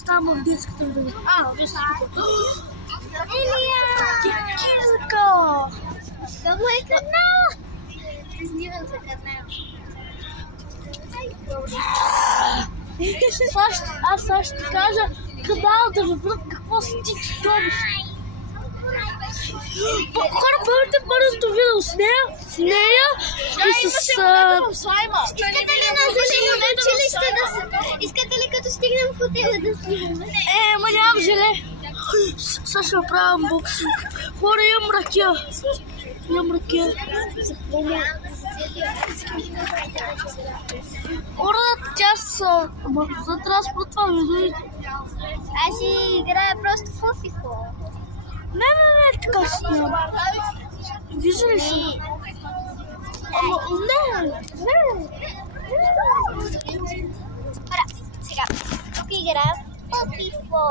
Ставам в детската градина. Вие сте тук. Илия! Кирилка! Какво е канал? Снимам за канал. Аз ще кажа канал да разберат какво си ти добиш. Хора, първите първото видео с нея и с... Искате ли на училище искате ли като стигнем в хотела да снимаме? Ма нямам желе. Сега ще направя анбоксинг. Хора, имам ракия. Хора, тя са... За транспорт това видео. Аз си играя просто в FIFA. Не, така си снимам. Вижда ли си? Не. Хора, сега. Тук играя в FIFA.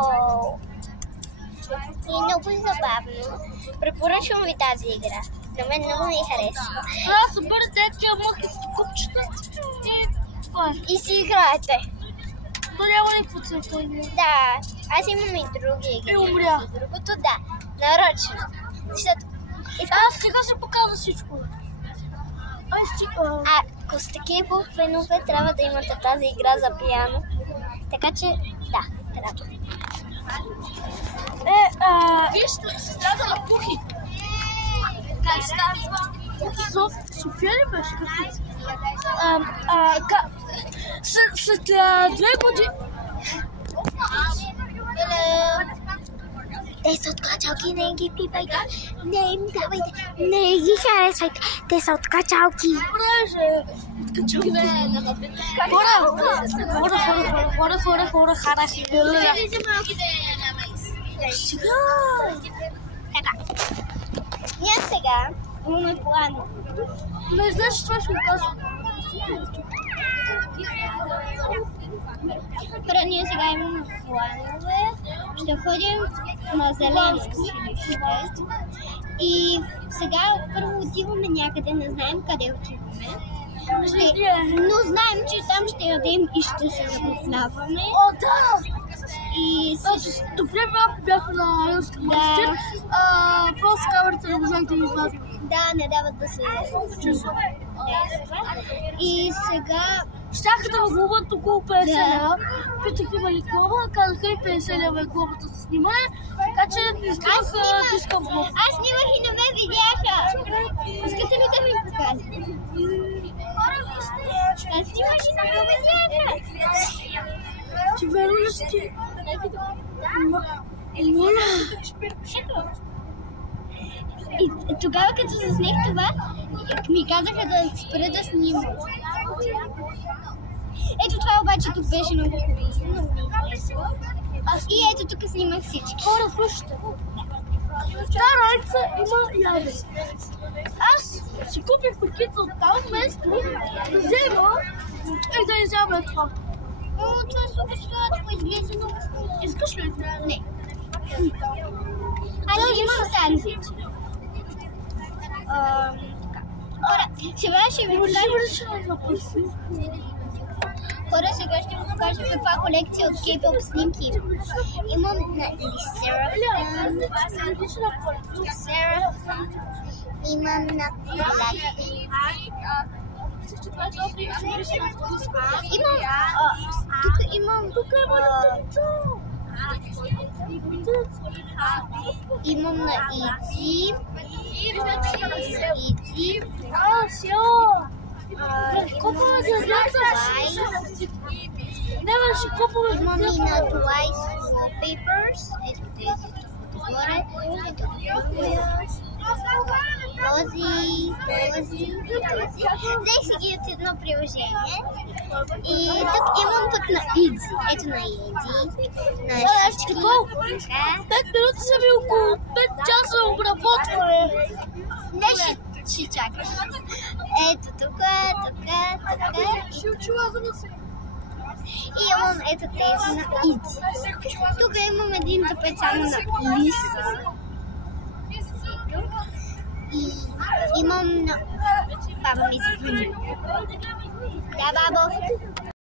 И много забавно. Препоръчвам ви тази игра. На мен много ми харесва. Трябва да съберете тия мъхи с купчета и това е. И си играете. То няма никаква целта. Да, аз имам и други игри. И умря. Другото да, нарочно. Защото аз сега ще показва всичко. Ако сте кейпов фенове, трябва да имате тази игра за пиано. Така че, да, трябва. Вижте, сестрата на Пухи. Как става? София ли беше? След 2 години... Те са откачалки, не ги пипайте, не им давайте, не ги харесвайте, те са откачалки. Хора, харахи. Сега! Така, ние сега имаме план. Не знаеш, това ще ми казвам. Хора, ние сега имаме планове. Ще ходим на Зеленско училище. И сега първо отиваме някъде, не знаем къде отиваме. Но знаем, че там ще ядем и ще се забавляваме. О, да! И добре бяха на Рилска манастир. Просто камерите не можем да извадим. Да, не дават да се чува. И сега... Щяха да ме глобат около 50 лева. Питах има ли глоба, казаха и 50 лева е глобата за снимане. Така че искам глоба. Аз снимах и не ме видяха. Искате ли да ми покажете? Аз снимах и не ме видяха. Ти верно ли си? Моля. И тогава, като заснех това, ми казаха да спра да снимам. Ето това обаче тук беше много хубаво. И ето тук снимах всички. Хора, слушайте. Та райца има ядене. Аз си купих пакета от там, вместо да взема и да изяме това. Това е супер сладко, изглежда много хубаво. Искаш ли? Не. Аз имам сандвич. Хора, сега ще ви покажа. Хора, сега ще ви покажа каква колекция от кей-поп снимки. Имам на Серафим. Имам на Blackpink. Тук имам имам на Ити. Купаме за Twice. Имам и на Twice Wallpapers. Ето тези тук горе. Ето този. Взех си ги от едно приложение. И тук имам пък на Иди. Ето на Иди. На всички. 5 минути са ми около 5 часа обработване. Не ще чакаш. Ето тук. И имам ето тези на Иди. Тук имам един тъпет само на Лиса. И имам на... Баба ми се върни. Да, бабо.